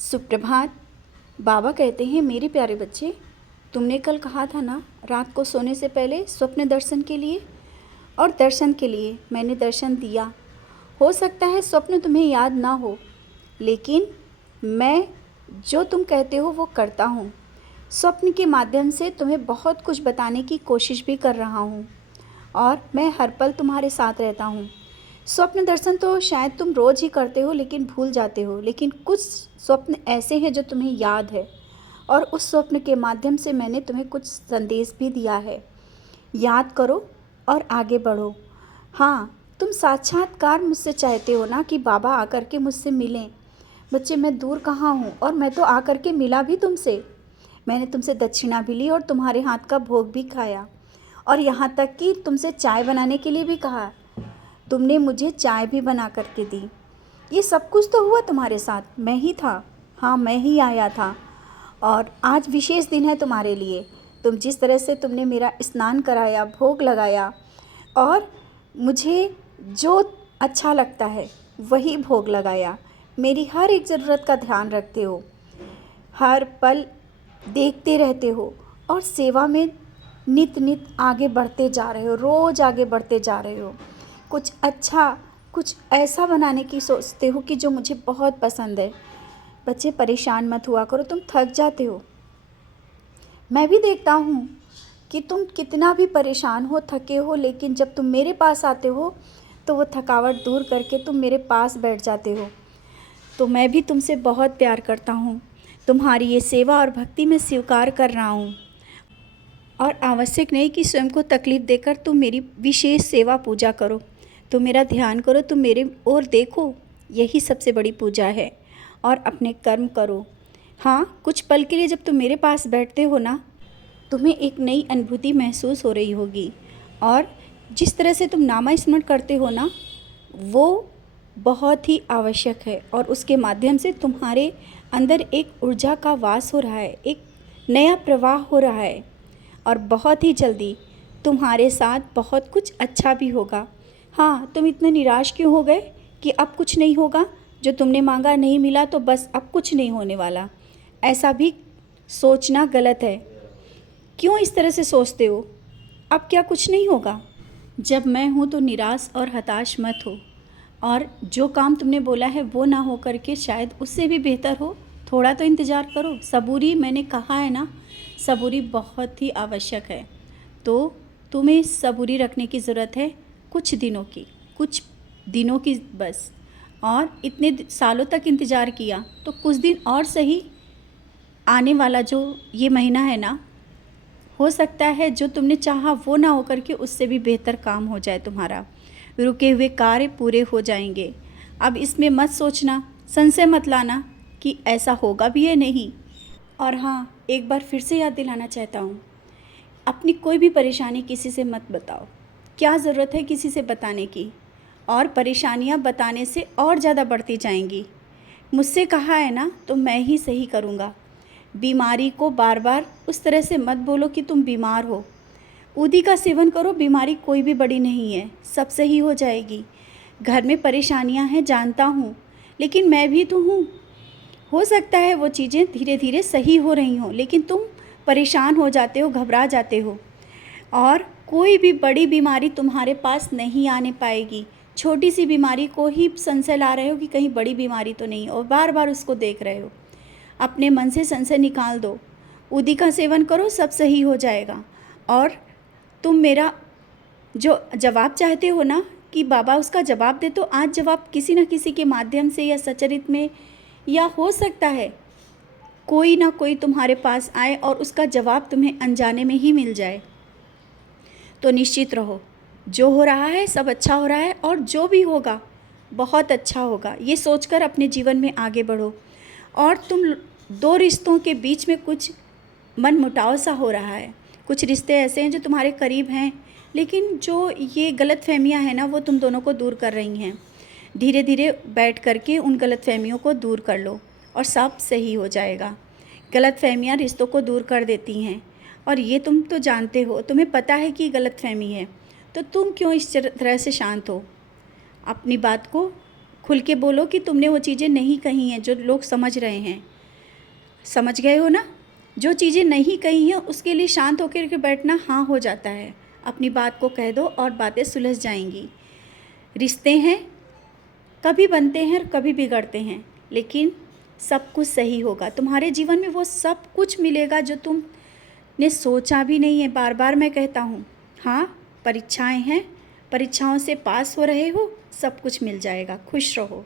सुप्रभात। बाबा कहते हैं, मेरे प्यारे बच्चे, तुमने कल कहा था ना रात को सोने से पहले स्वप्न दर्शन के लिए, और दर्शन के लिए मैंने दर्शन दिया। हो सकता है स्वप्न तुम्हें याद ना हो, लेकिन मैं जो तुम कहते हो वो करता हूँ। स्वप्न के माध्यम से तुम्हें बहुत कुछ बताने की कोशिश भी कर रहा हूँ, और मैं हर पल तुम्हारे साथ रहता हूँ। स्वप्न दर्शन तो शायद तुम रोज़ ही करते हो, लेकिन भूल जाते हो। लेकिन कुछ स्वप्न ऐसे हैं जो तुम्हें याद है, और उस स्वप्न के माध्यम से मैंने तुम्हें कुछ संदेश भी दिया है। याद करो और आगे बढ़ो। हाँ, तुम साक्षात्कार मुझसे चाहते हो ना, कि बाबा आकर के मुझसे मिलें। बच्चे, मैं दूर कहाँ हूँ, और मैं तो आकर के मिला भी तुमसे। मैंने तुमसे दक्षिणा भी ली और तुम्हारे हाथ का भोग भी खाया, और यहाँ तक कि तुमसे चाय बनाने के लिए भी कहा। तुमने मुझे चाय भी बना करके दी। ये सब कुछ तो हुआ तुम्हारे साथ, मैं ही था। हाँ, मैं ही आया था। और आज विशेष दिन है तुम्हारे लिए। तुम जिस तरह से तुमने मेरा स्नान कराया, भोग लगाया, और मुझे जो अच्छा लगता है वही भोग लगाया। मेरी हर एक ज़रूरत का ध्यान रखते हो, हर पल देखते रहते हो, और सेवा में नित नित आगे बढ़ते जा रहे हो, रोज़ आगे बढ़ते जा रहे हो। कुछ अच्छा, कुछ ऐसा बनाने की सोचते हो कि जो मुझे बहुत पसंद है। बच्चे, परेशान मत हुआ करो, तुम थक जाते हो। मैं भी देखता हूँ कि तुम कितना भी परेशान हो, थके हो, लेकिन जब तुम मेरे पास आते हो तो वो थकावट दूर करके तुम मेरे पास बैठ जाते हो। तो मैं भी तुमसे बहुत प्यार करता हूँ। तुम्हारी ये सेवा और भक्ति मैं स्वीकार कर रहा हूँ, और आवश्यक नहीं कि स्वयं को तकलीफ़ देकर तुम मेरी विशेष सेवा पूजा करो। तुम मेरा ध्यान करो, तुम मेरे ओर देखो, यही सबसे बड़ी पूजा है। और अपने कर्म करो। हाँ, कुछ पल के लिए जब तुम मेरे पास बैठते हो ना, तुम्हें एक नई अनुभूति महसूस हो रही होगी। और जिस तरह से तुम नामा स्मरण करते हो ना, वो बहुत ही आवश्यक है, और उसके माध्यम से तुम्हारे अंदर एक ऊर्जा का वास हो रहा है, एक नया प्रवाह हो रहा है। और बहुत ही जल्दी तुम्हारे साथ बहुत कुछ अच्छा भी होगा। हाँ, तुम इतने निराश क्यों हो गए कि अब कुछ नहीं होगा? जो तुमने मांगा नहीं मिला तो बस अब कुछ नहीं होने वाला। ऐसा भी सोचना गलत है। क्यों इस तरह से सोचते हो? अब क्या कुछ नहीं होगा? जब मैं हूँ तो निराश और हताश मत हो। और जो काम तुमने बोला है वो ना हो करके शायद उससे भी बेहतर हो, थोड़ा तो इंतज़ार करो। सबूरी, मैंने कहा है ना, सबूरी बहुत ही आवश्यक है। तो तुम्हें सबूरी रखने की ज़रूरत है, कुछ दिनों की, कुछ दिनों की बस। और इतने सालों तक इंतज़ार किया तो कुछ दिन और सही। आने वाला जो ये महीना है ना, हो सकता है जो तुमने चाहा वो ना हो करके उससे भी बेहतर काम हो जाए तुम्हारा। रुके हुए कार्य पूरे हो जाएंगे। अब इसमें मत सोचना, संशय मत लाना कि ऐसा होगा भी या नहीं। और हाँ, एक बार फिर से याद दिलाना चाहता हूँ, अपनी कोई भी परेशानी किसी से मत बताओ। क्या ज़रूरत है किसी से बताने की? और परेशानियाँ बताने से और ज़्यादा बढ़ती जाएंगी। मुझसे कहा है ना, तो मैं ही सही करूँगा। बीमारी को बार बार उस तरह से मत बोलो कि तुम बीमार हो। उदी का सेवन करो, बीमारी कोई भी बड़ी नहीं है, सब सही हो जाएगी। घर में परेशानियां हैं जानता हूँ, लेकिन मैं भी तो हूँ। हो सकता है वो चीज़ें धीरे धीरे सही हो रही हों, लेकिन तुम परेशान हो जाते हो, घबरा जाते हो। और कोई भी बड़ी बीमारी तुम्हारे पास नहीं आने पाएगी। छोटी सी बीमारी को ही संशय ला रहे हो कि कहीं बड़ी बीमारी तो नहीं, और बार बार उसको देख रहे हो। अपने मन से संशय निकाल दो, उदी का सेवन करो, सब सही हो जाएगा। और तुम मेरा जो जवाब चाहते हो ना, कि बाबा उसका जवाब दे, तो आज जवाब किसी न किसी के माध्यम से या सचरित में, या हो सकता है कोई ना कोई तुम्हारे पास आए और उसका जवाब तुम्हें अनजाने में ही मिल जाए। तो निश्चित रहो, जो हो रहा है सब अच्छा हो रहा है, और जो भी होगा बहुत अच्छा होगा। ये सोचकर अपने जीवन में आगे बढ़ो। और तुम दो रिश्तों के बीच में कुछ मन मुटाव सा हो रहा है। कुछ रिश्ते ऐसे हैं जो तुम्हारे करीब हैं, लेकिन जो ये गलत फहमियाँ हैं ना, वो तुम दोनों को दूर कर रही हैं। धीरे धीरे बैठ करके उन गलत फहमियों को दूर कर लो, और सब सही हो जाएगा। गलत फहमियाँ रिश्तों को दूर कर देती हैं, और ये तुम तो जानते हो, तुम्हें पता है कि गलत फहमी है, तो तुम क्यों इस तरह से शांत हो? अपनी बात को खुल के बोलो कि तुमने वो चीज़ें नहीं कही हैं जो लोग समझ रहे हैं। समझ गए हो ना? जो चीज़ें नहीं कही हैं उसके लिए शांत होकर के बैठना हाँ हो जाता है। अपनी बात को कह दो और बातें सुलझ जाएंगी। रिश्ते हैं, कभी बनते हैं और कभी बिगड़ते हैं, लेकिन सब कुछ सही होगा। तुम्हारे जीवन में वो सब कुछ मिलेगा जो तुमने सोचा भी नहीं है। बार बार मैं कहता हूँ, हाँ परीक्षाएं हैं, परीक्षाओं से पास हो रहे हो, सब कुछ मिल जाएगा। खुश रहो।